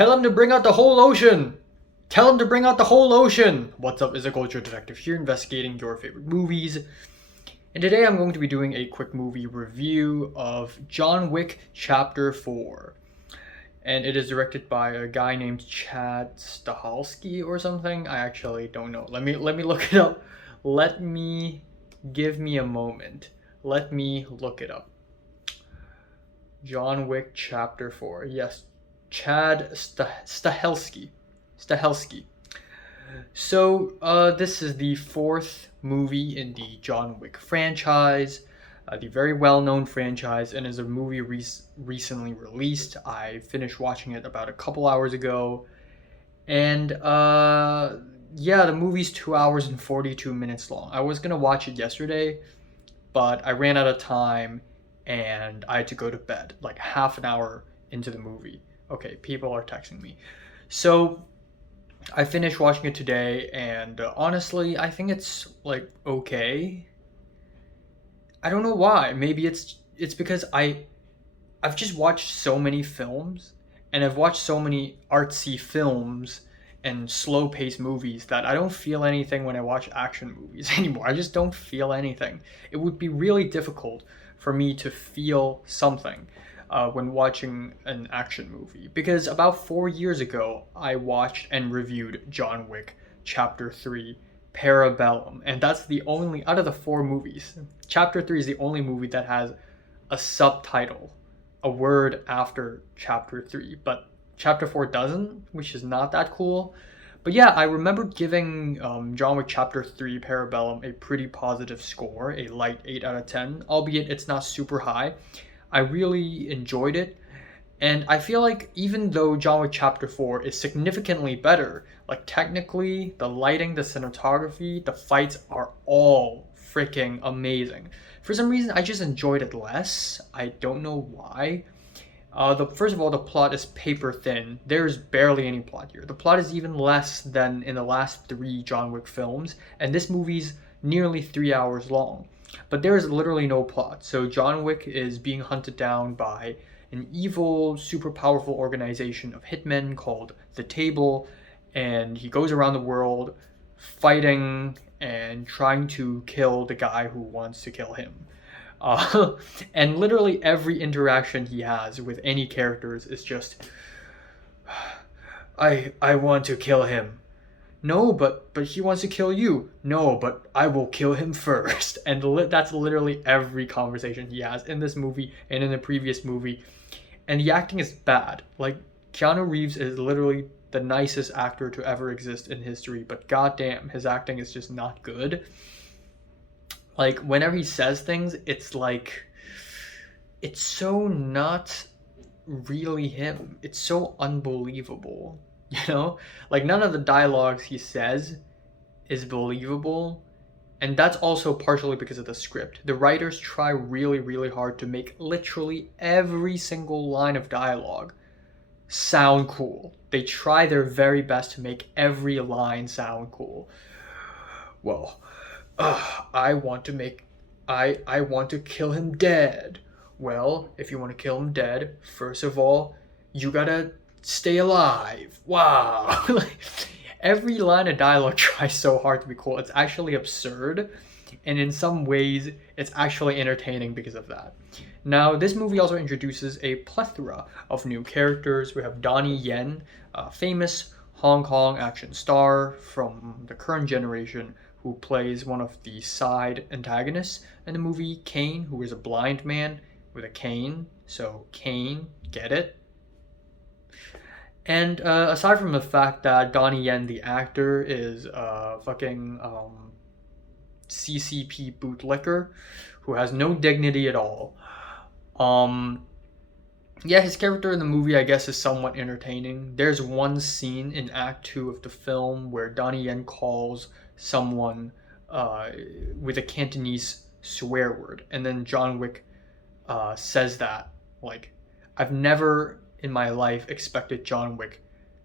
Tell him to bring out the whole ocean! Tell him to bring out the whole ocean! What's up, is a culture detective here investigating your favorite movies. And today I'm going to be doing a quick movie review of John Wick Chapter 4. And it is directed by a guy named Chad Stahelski or something. I actually don't know. Let me look it up. Give me a moment. Let me look it up. John Wick Chapter 4. Yes, Chad Stahelski. So, this is the fourth movie in the John Wick franchise, the very well-known franchise, and is a movie recently released. I finished watching it about a couple hours ago, and yeah, the movie's 2 hours and 42 minutes long. I was gonna watch it yesterday, but I ran out of time, and I had to go to bed like half an hour into the movie. Okay, people are texting me. So I finished watching it today, and honestly, I think it's like okay. I don't know why. Maybe it's because I've just watched so many films, and I've watched so many artsy films and slow-paced movies that I don't feel anything when I watch action movies anymore. I just don't feel anything. It would be really difficult for me to feel something when watching an action movie, because about 4 years ago I watched and reviewed John Wick Chapter 3 Parabellum, and that's the only, out of the 4 movies, Chapter 3 is the only movie that has a subtitle, a word after Chapter 3, but Chapter 4 doesn't, which is not that cool. But yeah, I remember giving John Wick Chapter 3 Parabellum a pretty positive score, a light 8 out of 10, albeit it's not super high. I really enjoyed it, and I feel like even though John Wick Chapter 4 is significantly better, like technically, the lighting, the cinematography, the fights are all freaking amazing. For some reason, I just enjoyed it less. I don't know why. First of all, the plot is paper thin. There's barely any plot here. The plot is even less than in the last 3 John Wick films, and this movie's nearly 3 hours long. But there is literally no plot. So John Wick is being hunted down by an evil, super powerful organization of hitmen called The Table, and he goes around the world fighting and trying to kill the guy who wants to kill him. And literally every interaction he has with any characters is just, I want to kill him. No, but he wants to kill you. No, but I will kill him first. And that's literally every conversation he has in this movie and in the previous movie. And the acting is bad. Like, Keanu Reeves is literally the nicest actor to ever exist in history, but goddamn, his acting is just not good. Like, whenever he says things, it's like, it's so not really him. It's so unbelievable. You know, like none of the dialogues he says is believable, and that's also partially because of the script. The writers try really, really hard to make literally every single line of dialogue sound cool. They try their very best to make every line sound cool. Well, I want to kill him dead. Well, if you want to kill him dead, first of all, you gotta stay alive. Wow. Like, every line of dialogue tries so hard to be cool. It's actually absurd, and in some ways it's actually entertaining because of that. Now, this movie also introduces a plethora of new characters. We have Donnie Yen, a famous Hong Kong action star from the current generation, who plays one of the side antagonists in the movie, Kane, who is a blind man with a cane. So Kane, get it? And aside from the fact that Donnie Yen, the actor, is a fucking CCP bootlicker who has no dignity at all. Yeah, his character in the movie, I guess, is somewhat entertaining. There's one scene in Act 2 of the film where Donnie Yen calls someone with a Cantonese swear word, and then John Wick says that, like, I've never in my life expected John Wick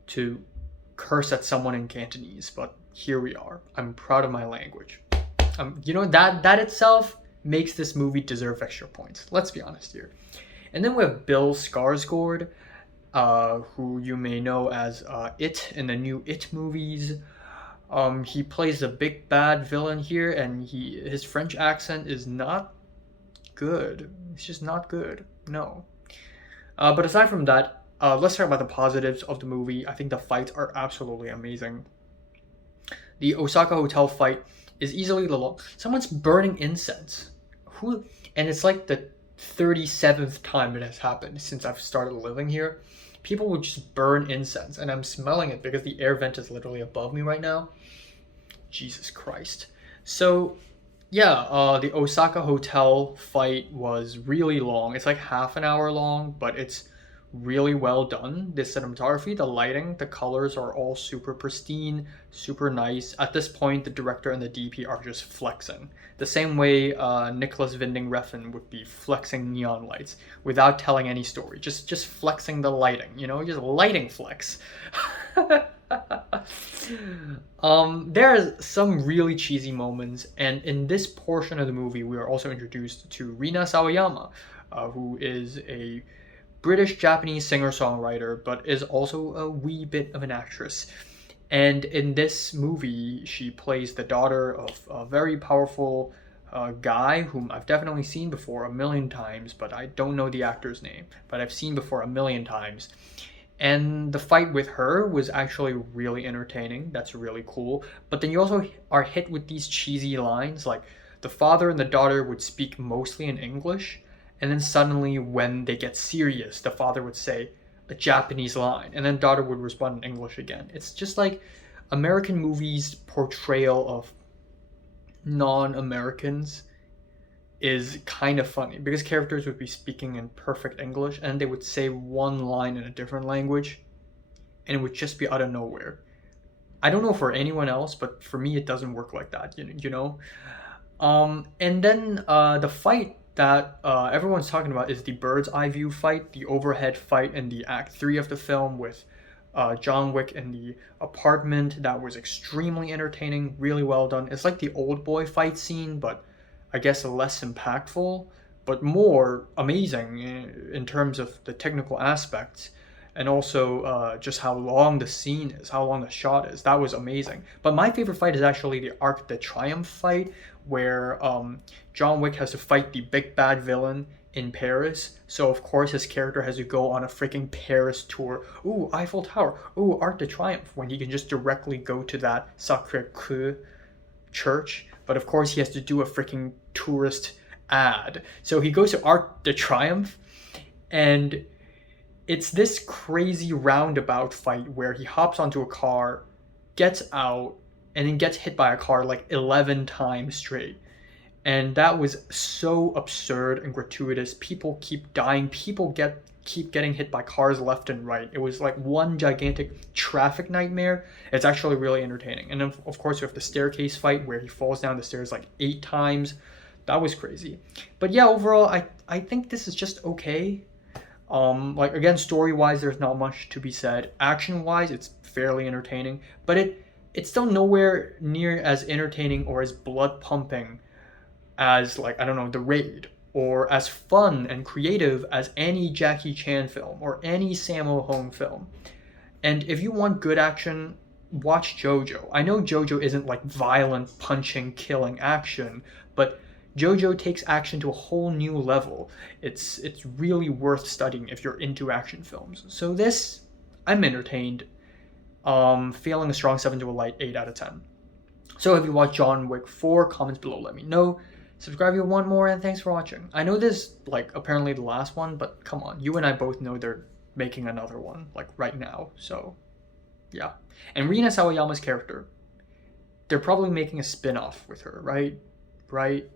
to curse at someone in Cantonese, but here we are. I'm proud of my language. You know, that itself makes this movie deserve extra points. Let's be honest here. And then we have Bill Skarsgård. who you may know as It in the new It movies. He plays the big bad villain here, and his French accent is not good. It's just not good. No. But aside from that, let's talk about the positives of the movie. I think the fights are absolutely amazing. The Osaka hotel fight is easily the long. Someone's burning incense. Who? And it's like the 37th time it has happened since I've started living here. People would just burn incense, and I'm smelling it because the air vent is literally above me right now. Jesus Christ. So, yeah, the Osaka hotel fight was really long. It's like half an hour long, but it's really well done. The cinematography, the lighting, the colors are all super pristine, super nice. At this point, the director and the DP are just flexing. The same way Nicholas Winding Refn would be flexing neon lights without telling any story. Just flexing the lighting, just lighting flex. There are some really cheesy moments, and in this portion of the movie, we are also introduced to Rina Sawayama, who is a British-Japanese singer-songwriter, but is also a wee bit of an actress. And in this movie, she plays the daughter of a very powerful guy whom I've definitely seen before a million times, but I don't know the actor's name, but I've seen before a million times. And the fight with her was actually really entertaining. That's really cool. But then you also are hit with these cheesy lines, like the father and the daughter would speak mostly in English, and then suddenly when they get serious, the father would say a Japanese line, and then daughter would respond in English again. It's just like American movies' portrayal of non-Americans is kind of funny because characters would be speaking in perfect English and they would say one line in a different language and it would just be out of nowhere. I don't know for anyone else, but for me it doesn't work like that, you know? And then the fight that everyone's talking about is the bird's eye view fight, the overhead fight in the Act 3 of the film with John Wick in the apartment. That was extremely entertaining, really well done. It's like the old boy fight scene, but I guess less impactful, but more amazing in terms of the technical aspects and also just how long the scene is, how long the shot is. That was amazing. But my favorite fight is actually the Arc de Triomphe fight, where John Wick has to fight the big bad villain in Paris. So of course his character has to go on a freaking Paris tour. Ooh, Eiffel Tower. Ooh, Arc de Triomphe, when he can just directly go to that Sacré-Cœur church. But of course he has to do a freaking tourist ad. So he goes to Arc de Triomphe, and it's this crazy roundabout fight where he hops onto a car, gets out, and then gets hit by a car like 11 times straight. And that was so absurd and gratuitous. People keep dying. People keep getting hit by cars left and right. It was like one gigantic traffic nightmare. It's actually really entertaining. And then, of course, we have the staircase fight where he falls down the stairs like 8 times. That was crazy. But yeah, overall, I think this is just okay. Like, again, story-wise, there's not much to be said. Action-wise, it's fairly entertaining. But it's still nowhere near as entertaining or as blood-pumping as, like, I don't know, The Raid, or as fun and creative as any Jackie Chan film or any Sammo Hung film. And if you want good action, watch JoJo. I know JoJo isn't like violent punching, killing action, but JoJo takes action to a whole new level. It's really worth studying if you're into action films. So this, I'm entertained. Feeling a strong 7 to a light 8 out of 10. So if you watch John Wick 4, comments below, let me know. Subscribe if you want more, and thanks for watching. I know this, like, apparently the last one, but come on. You and I both know they're making another one, like, right now. So, yeah. And Rina Sawayama's character, they're probably making a spin-off with her, right? Right?